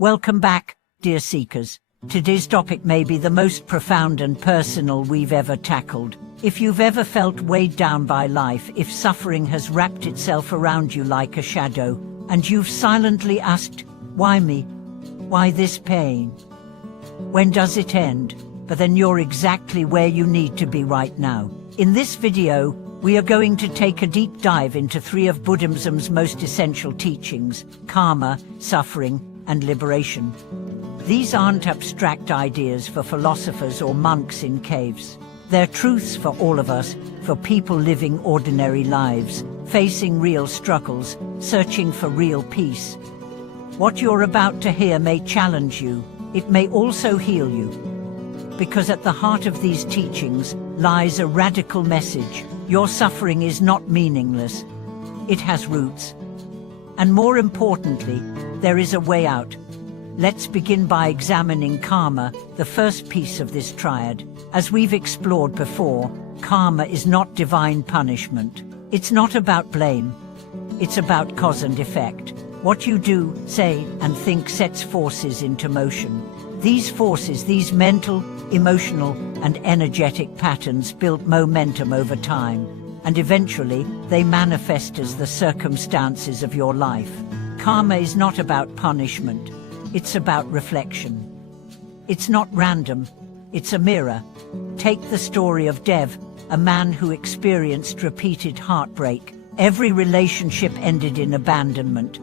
Welcome back, dear seekers. Today's topic may be the most profound and personal we've ever tackled. If you've ever felt weighed down by life, if suffering has wrapped itself around you like a shadow, and you've silently asked, why me? Why this pain? When does it end? But then you're exactly where you need to be right now. In this video, we are going to take a deep dive into 3 of Buddhism's most essential teachings: karma, suffering, and liberation. These aren't abstract ideas for philosophers or monks in caves. They're truths for all of us, for people living ordinary lives, facing real struggles, searching for real peace. What you're about to hear may challenge you. It may also heal you. Because at the heart of these teachings lies a radical message. Your suffering is not meaningless. It has roots. And more importantly, there is a way out. Let's begin by examining karma, the first piece of this triad. As we've explored before, karma is not divine punishment. It's not about blame. It's about cause and effect. What you do, say, and think sets forces into motion. These forces, these mental, emotional, and energetic patterns build momentum over time, and eventually they manifest as the circumstances of your life. Karma is not about punishment. It's about reflection. It's not random. It's a mirror. Take the story of Dev, a man who experienced repeated heartbreak. Every relationship ended in abandonment.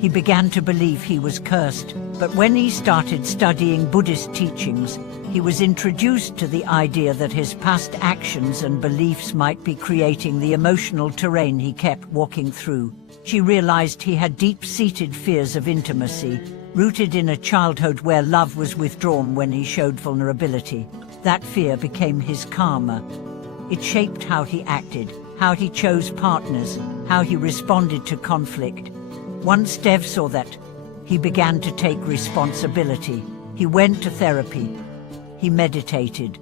He began to believe he was cursed, but when he started studying Buddhist teachings, he was introduced to the idea that his past actions and beliefs might be creating the emotional terrain he kept walking through. He realized he had deep-seated fears of intimacy, rooted in a childhood where love was withdrawn when he showed vulnerability. That fear became his karma. It shaped how he acted, how he chose partners, how he responded to conflict. Once Dev saw that, he began to take responsibility. He went to therapy. He meditated.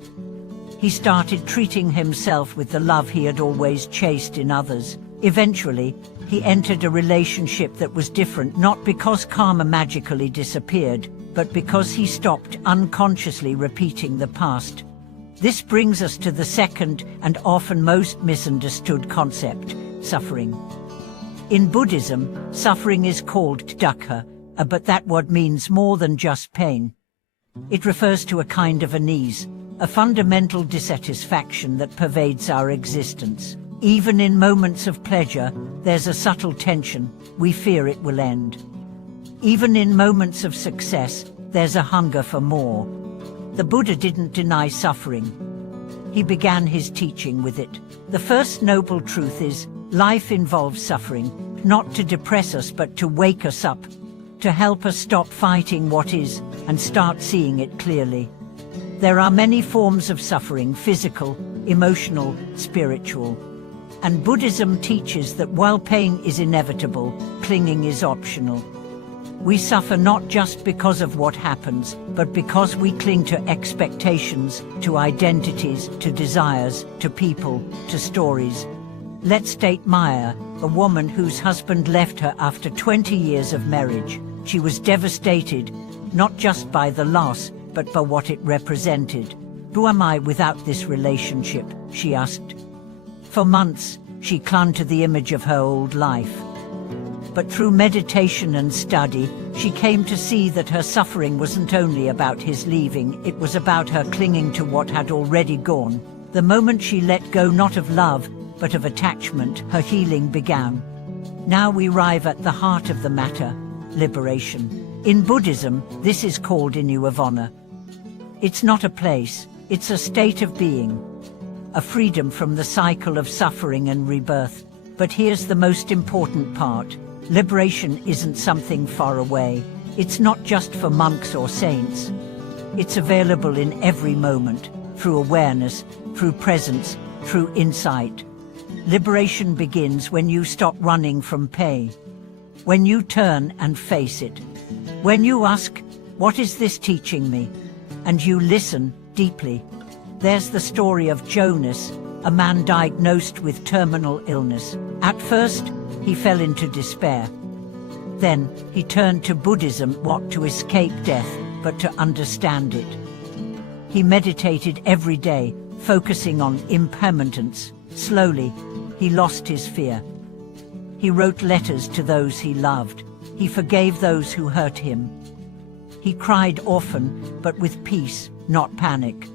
He started treating himself with the love he had always chased in others. Eventually, he entered a relationship that was different, not because karma magically disappeared, but because he stopped unconsciously repeating the past. This brings us to the second and often most misunderstood concept: suffering. In Buddhism, suffering is called dukkha, but that word means more than just pain. It refers to a kind of unease, a fundamental dissatisfaction that pervades our existence. Even in moments of pleasure, there's a subtle tension. We fear it will end. Even in moments of success, there's a hunger for more. The Buddha didn't deny suffering. He began his teaching with it. The first noble truth is, life involves suffering, not to depress us but to wake us up, to help us stop fighting what is and start seeing it clearly. There are many forms of suffering: physical, emotional, spiritual. And Buddhism teaches that while pain is inevitable, clinging is optional. We suffer not just because of what happens, but because we cling to expectations, to identities, to desires, to people, to stories. Let's take Maya, a woman whose husband left her after 20 years of marriage. She was devastated, not just by the loss, but by what it represented. Who am I without this relationship? She asked. For months, she clung to the image of her old life. But through meditation and study, she came to see that her suffering wasn't only about his leaving, it was about her clinging to what had already gone. The moment she let go not of love, but of attachment, her healing began. Now we arrive at the heart of the matter: liberation. In Buddhism, this is called Inuavana. It's not a place, it's a state of being. A freedom from the cycle of suffering and rebirth. But here's the most important part. Liberation isn't something far away. It's not just for monks or saints. It's available in every moment, through awareness, through presence, through insight. Liberation begins when you stop running from pain. When you turn and face it. When you ask, what is this teaching me? And you listen deeply. There's the story of Jonas, a man diagnosed with terminal illness. At first, he fell into despair. Then, he turned to Buddhism, not to escape death, but to understand it. He meditated every day, focusing on impermanence. Slowly, he lost his fear. He wrote letters to those he loved. He forgave those who hurt him. He cried often, but with peace, not panic.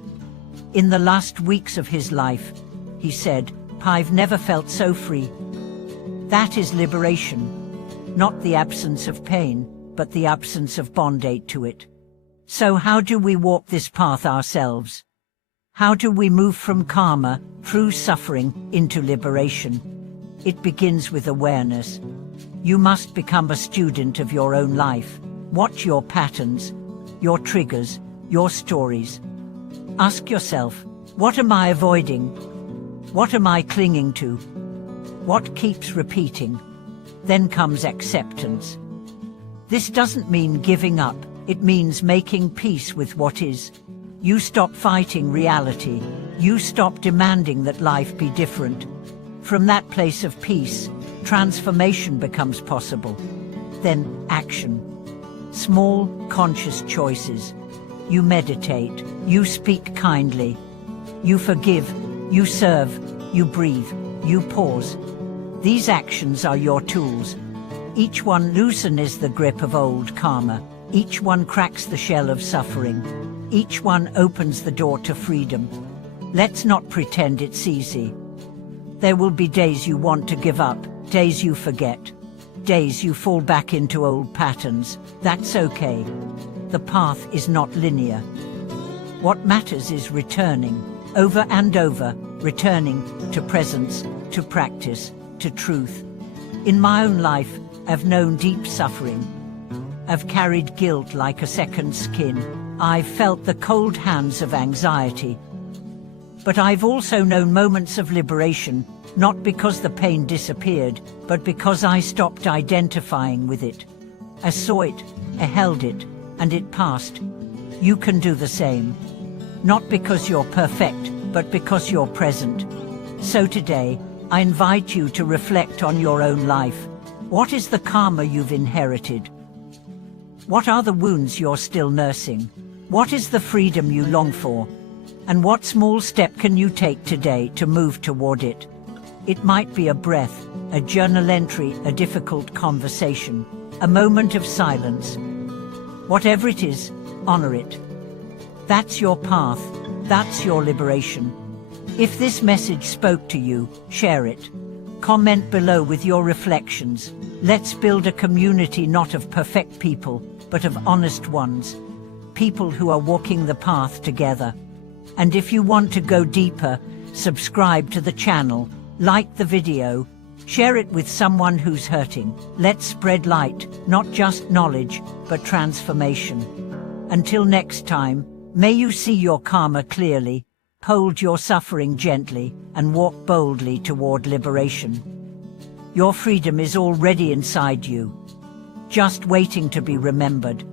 In the last weeks of his life, he said, "I've never felt so free." That is liberation. Not the absence of pain, but the absence of bondage to it. So how do we walk this path ourselves? How do we move from karma, through suffering, into liberation? It begins with awareness. You must become a student of your own life. Watch your patterns, your triggers, your stories. Ask yourself, what am I avoiding? What am I clinging to? What keeps repeating? Then comes acceptance. This doesn't mean giving up, it means making peace with what is. You stop fighting reality. You stop demanding that life be different. From that place of peace, transformation becomes possible. Then, action. Small, conscious choices. You meditate, you speak kindly. You forgive, you serve, you breathe, you pause. These actions are your tools. Each one loosens the grip of old karma. Each one cracks the shell of suffering. Each one opens the door to freedom. Let's not pretend it's easy. There will be days you want to give up, days you forget, days you fall back into old patterns. That's okay. The path is not linear. What matters is returning, over and over, returning to presence, to practice, to truth. In my own life, I've known deep suffering. I've carried guilt like a second skin. I've felt the cold hands of anxiety. But I've also known moments of liberation, not because the pain disappeared, but because I stopped identifying with it. I saw it, I held it, and it passed. You can do the same. Not because you're perfect, but because you're present. So today, I invite you to reflect on your own life. What is the karma you've inherited? What are the wounds you're still nursing? What is the freedom you long for? And what small step can you take today to move toward it? It might be a breath, a journal entry, a difficult conversation, a moment of silence. Whatever it is, honor it. That's your path. That's your liberation. If this message spoke to you, share it. Comment below with your reflections. Let's build a community not of perfect people, but of honest ones. People who are walking the path together. And if you want to go deeper, subscribe to the channel, like the video, share it with someone who's hurting. Let's spread light, not just knowledge, but transformation. Until next time, may you see your karma clearly, hold your suffering gently, and walk boldly toward liberation. Your freedom is already inside you, just waiting to be remembered.